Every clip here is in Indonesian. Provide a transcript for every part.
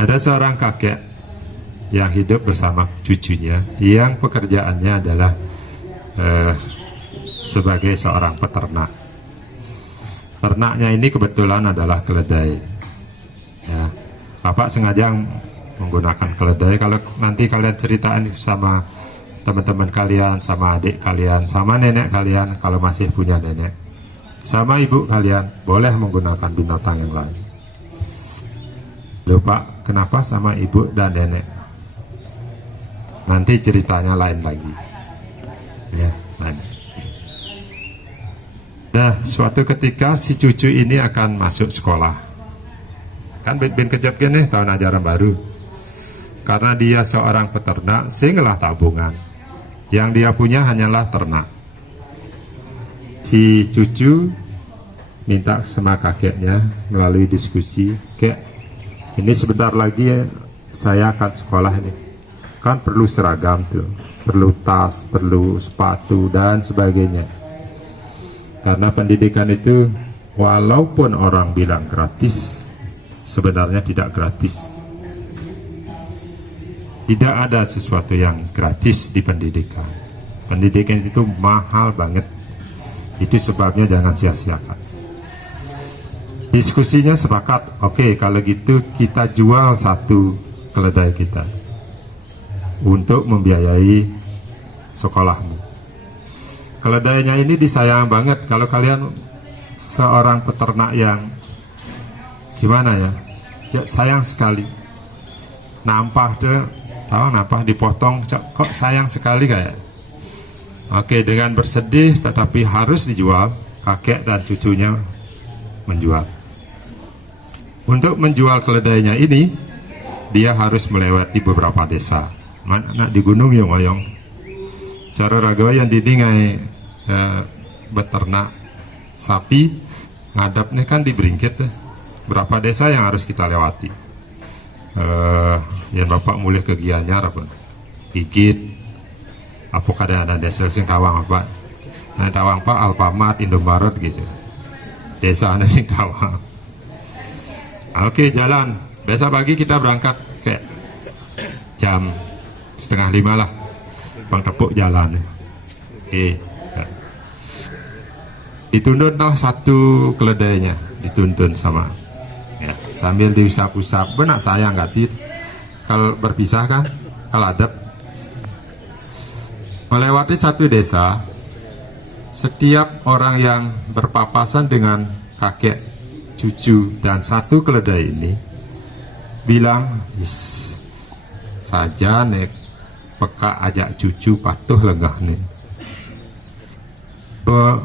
Ada seorang kakek yang hidup bersama cucunya, yang pekerjaannya adalah sebagai seorang peternak. Ternaknya ini kebetulan adalah keledai. Ya, Bapak sengaja menggunakan keledai. Kalau nanti kalian ceritain sama teman-teman kalian, sama adik kalian, sama nenek kalian, kalau masih punya nenek, sama ibu kalian, boleh menggunakan binatang yang lain. Lupa kenapa sama ibu dan nenek? Nanti ceritanya lain lagi. Ya, lain. Nah, suatu ketika si cucu ini akan masuk sekolah. Kan ben kejap gini tahun ajaran baru. Karena dia seorang peternak, sehingga tabungan. Yang dia punya hanyalah ternak. Si cucu minta sama kakeknya melalui diskusi, "Kek, ini sebentar lagi saya akan sekolah nih. Kan perlu seragam tuh, perlu tas, perlu sepatu dan sebagainya. Karena pendidikan itu walaupun orang bilang gratis, sebenarnya tidak gratis. Tidak ada sesuatu yang gratis di pendidikan. Pendidikan itu mahal banget. Itu sebabnya jangan sia-siakan." Diskusinya sepakat, oke, kalau gitu kita jual satu keledai kita untuk membiayai sekolahmu. Keledainya ini disayang banget. Kalau kalian seorang peternak yang gimana ya, sayang sekali. Nampah deh, tahu nampah dipotong, kok sayang sekali kayak. Oke, dengan bersedih tetapi harus dijual. Kakek dan cucunya menjual. Untuk menjual keledainya ini, dia harus melewati beberapa desa. Mana di gunung yang ngoyong. Cara ragawa yang didingai beternak sapi ngadapnya kan di Beringkit. Berapa desa yang harus kita lewati? Yang Bapak mulai ke Gianyar apa? Igit. Apa ada desa sing Tawang apa? Nah, Tawang Pak Alfamart Indomaret gitu. Desa ana sing Tawang. Oke, jalan. Besok pagi kita berangkat kayak jam 4:30 lah. Bang tepuk jalan. Oke. Dituntun satu keledainya, dituntun sama. Ya, sambil diusap-usap. Benak sayang gak kalau berpisah kan, kalau adab. Melewati satu desa, setiap orang yang berpapasan dengan kakek, cucu, dan satu keledai ini bilang, saja nek peka ajak cucu patuh lenggah nih.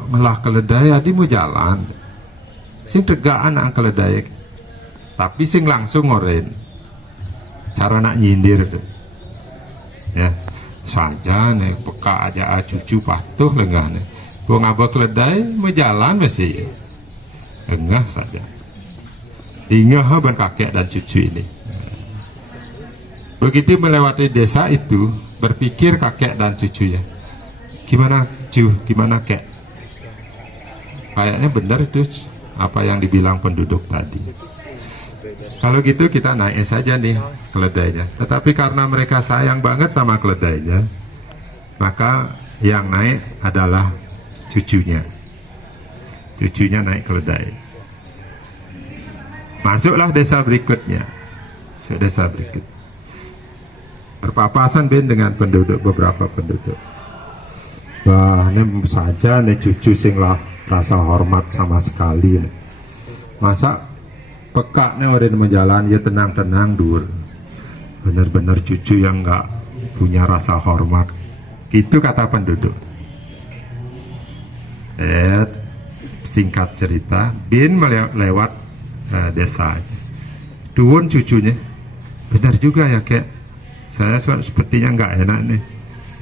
Melah keledai adi mau jalan. Sing tegaan anak keledai. Tapi sing langsung ngoren. Cara nak nyindir tuh. Ya, saja nih peka ajak cucu patuh lenggah nih. Gua ngaba keledai mau jalan masih. Enggak saja. Ingah ban kakek dan cucu ini. Begitu melewati desa itu, berpikir kakek dan cucunya, gimana cu, gimana kek? Kayaknya benar itu apa yang dibilang penduduk tadi. Kalau gitu kita naik saja nih keledainya. Tetapi karena mereka sayang banget sama keledainya, maka yang naik adalah cucunya. Cucunya naik keledai. Masuklah desa berikutnya. Desa berikut. Berpapasan dengan penduduk, beberapa penduduk. Wah, ini saja nih cucu sing lah rasa hormat sama sekali. Masa pekaknya orang menjalan ya tenang-tenang dur. Benar-benar cucu yang nggak punya rasa hormat. Itu kata penduduk. Singkat cerita, Bin melewat desa. Duun cucunya, benar juga ya kek. Saya sepertinya nggak enak nih.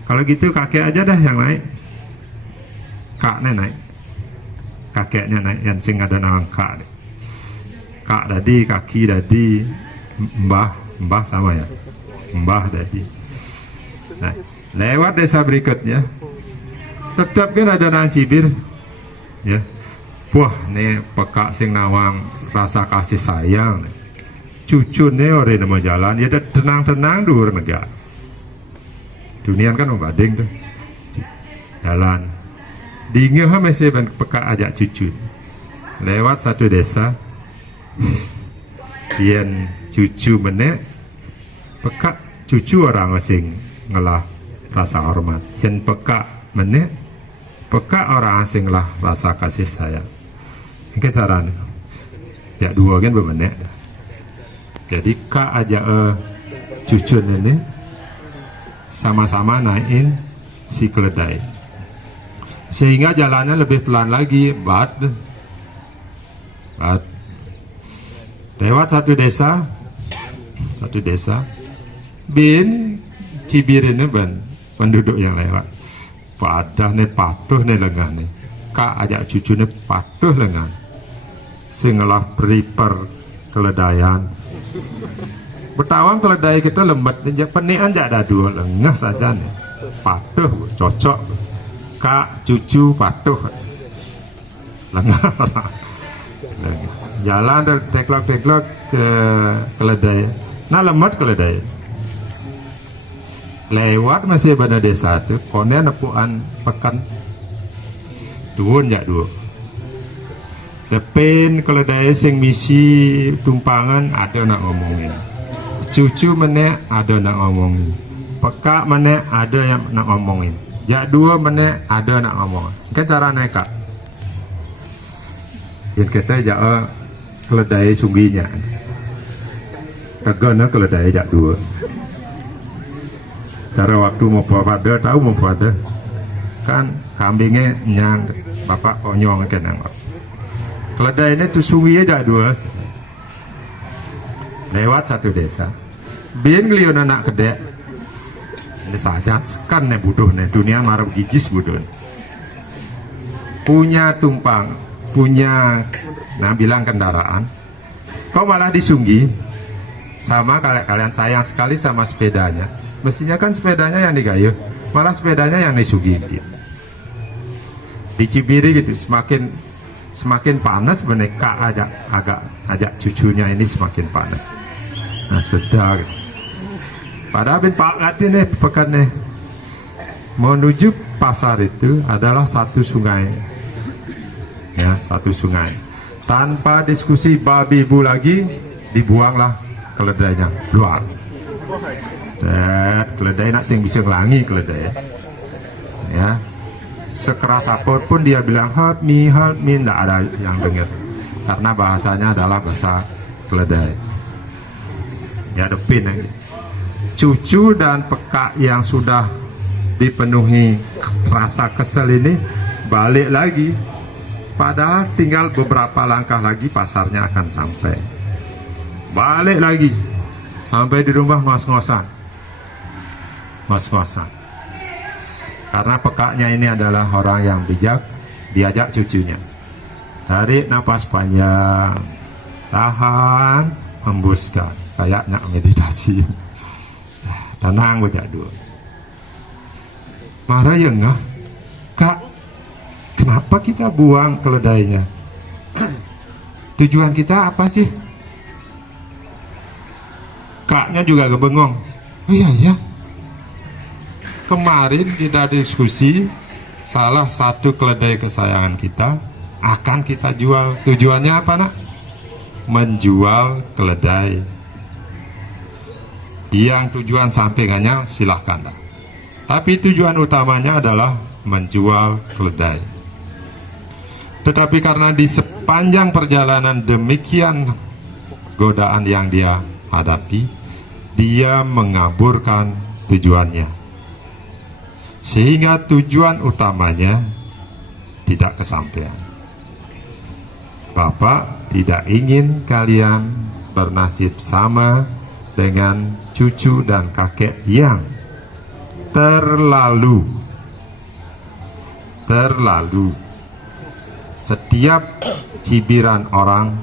Kalau gitu kakek aja dah yang naik. Kaknya naik. Kakeknya naik yang sing ada nawang kak. Kak tadi, kaki tadi, mbah sama ya. Mbah tadi. Nah, lewat desa berikutnya, tetap kan ada nang cibir. Ya. Wah, nih pekak sing nawang rasa kasih sayang. cucunnya orang nama jalan ya tenang-tenang dur negara dunia kan membanding tuh jalan dingin masih peka ajak cucu lewat satu desa yang cucu menek peka cucu orang asing ngelah rasa hormat dan peka menek peka orang asing lah rasa kasih sayang ini caranya ya dua kan bemenek jadi kak aja cucu ini sama-sama naikin si keledai sehingga jalannya lebih pelan lagi bat lewat satu desa bin cibir ini penduduk yang lewat padah nih patuh nih lengah nih kak ajak cucu nih patuh lengah singelah prepare keledayan Betawang keledai kita lembat penian jak ada dua lengah saja nih patuh cocok kak cucu patuh lengah jalan dari teklok ke keledai nah lembat keledai lewat masih pada desa itu konen nepuan pekan duun jak dua depan keledai sing misi tumpangan ada nak ngomongin cucu menek ada nak ngomongin peka menek ada yang nak ngomongin jak dua menek ada nak ngomong kan cara naik kak yang kita jak keledai sungginya kagak keledai jak dua cara waktu mau pada tahu mau pada kan kambingnya nyang bapak konyong kan yang keledai ini tuh sungai aja dua lewat satu desa bin ngelion anak kedek ini saja kan nih buduh nih dunia marah gigis buduh punya tumpang punya nah bilang kendaraan kok malah disunggi sama kalian sayang sekali sama sepedanya mestinya kan sepedanya yang digayuh malah sepedanya yang disunggi gitu. Dicibiri gitu semakin panas beneka agak cucunya ini semakin panas nah sepeda gitu. Padahal bin Pak Ngati nih pekan nih menuju pasar itu adalah satu sungai ya satu sungai tanpa diskusi babi bu lagi dibuanglah keledainya luar keledai nak sing bisa ngelangi keledai ya sekeras apapun dia bilang help me tidak ada yang dengar karena bahasanya adalah bahasa keledai ya depin cucu dan peka yang sudah dipenuhi rasa kesel ini balik lagi padahal tinggal beberapa langkah lagi pasarnya akan sampai balik lagi sampai di rumah ngos-ngosan karena pekaknya ini adalah orang yang bijak diajak cucunya tarik napas panjang tahan hembuskan kayaknya meditasi tenang bocah dua marah ya enggak kak kenapa kita buang keledainya tujuan kita apa sih kaknya juga kebengong oh iya kemarin kita diskusi salah satu keledai kesayangan kita akan kita jual tujuannya apa nak menjual keledai yang tujuan sampingannya silahkan dah. Tapi tujuan utamanya adalah menjual keledai. Tetapi karena di sepanjang perjalanan demikian godaan yang dia hadapi, dia mengaburkan tujuannya. Sehingga tujuan utamanya tidak kesampaian. Bapak tidak ingin kalian bernasib sama dengan cucu dan kakek yang terlalu setiap cibiran orang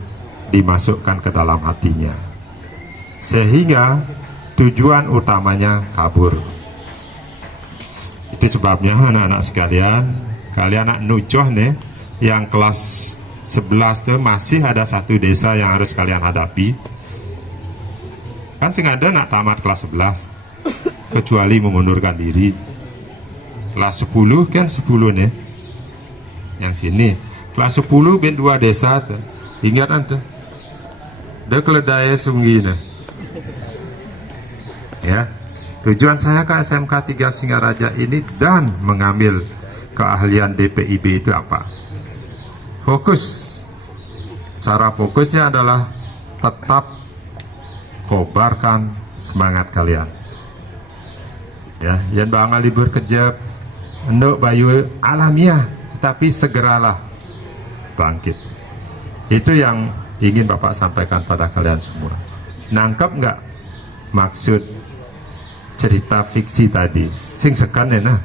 dimasukkan ke dalam hatinya sehingga tujuan utamanya kabur. Itu sebabnya anak-anak sekalian, kalian anak nucoh nih yang kelas 11 tuh masih ada satu desa yang harus kalian hadapi. Kan sengaja nak tamat kelas 11 kecuali mengundurkan diri. Kelas 10 kan 10 nih yang sini. Kelas 10 ben 2 desa tuh. Ingat ante de keledai sunggi nih ya. Tujuan saya ke SMK 3 Singaraja ini dan mengambil keahlian DPIB itu apa? Fokus. Cara fokusnya adalah tetap kobarkan semangat kalian. Ya, yang bang libur kejap, endok bayu alamiah, tetapi segeralah bangkit. Itu yang ingin Bapak sampaikan pada kalian semua. Nangkep nggak maksud cerita fiksi tadi? Sing sekan ya nah,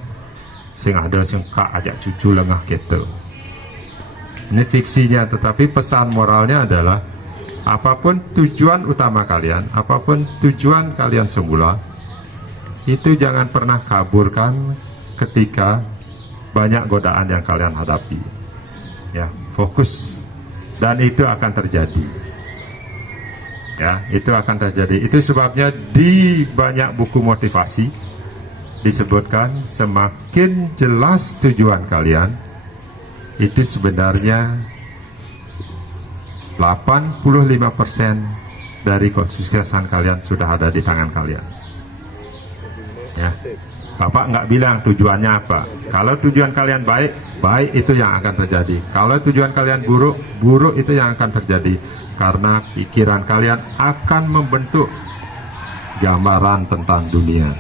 sing ada sing kak ajak cucu lengah gitu. Ini fiksinya, tetapi pesan moralnya adalah apapun tujuan utama kalian, apapun tujuan kalian semula, itu jangan pernah kaburkan ketika banyak godaan yang kalian hadapi. Ya, fokus. Dan itu akan terjadi. Ya, itu akan terjadi. Itu sebabnya di banyak buku motivasi disebutkan semakin jelas tujuan kalian, itu sebenarnya 85% dari kesuksesan kalian sudah ada di tangan kalian. Ya, Bapak nggak bilang tujuannya apa. Kalau tujuan kalian baik, baik itu yang akan terjadi. Kalau tujuan kalian buruk, buruk itu yang akan terjadi. Karena pikiran kalian akan membentuk gambaran tentang dunia.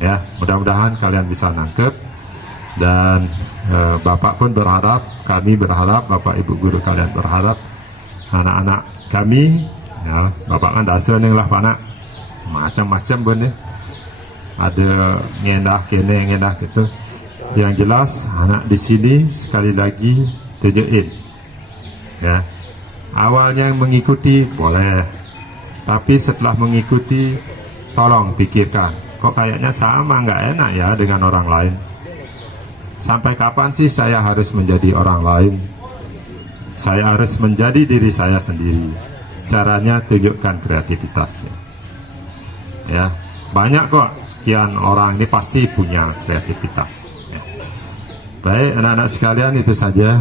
Ya, mudah-mudahan kalian bisa nangkep. Dan Bapak pun berharap, kami berharap, Bapak Ibu guru kalian berharap, anak-anak kami, ya, Bapak kan dasar nih lah Pak Nak, macam-macam bener. Ada ngendah kene ngendah gitu. Yang jelas anak di sini sekali lagi tunjukin ya, awalnya yang mengikuti boleh, tapi setelah mengikuti tolong pikirkan, kok kayaknya sama nggak enak ya dengan orang lain. Sampai kapan sih saya harus menjadi orang lain? Saya harus menjadi diri saya sendiri. Caranya tunjukkan kreativitasnya ya. Banyak kok, sekian orang ini pasti punya kreativitas ya. Baik anak-anak sekalian, itu saja.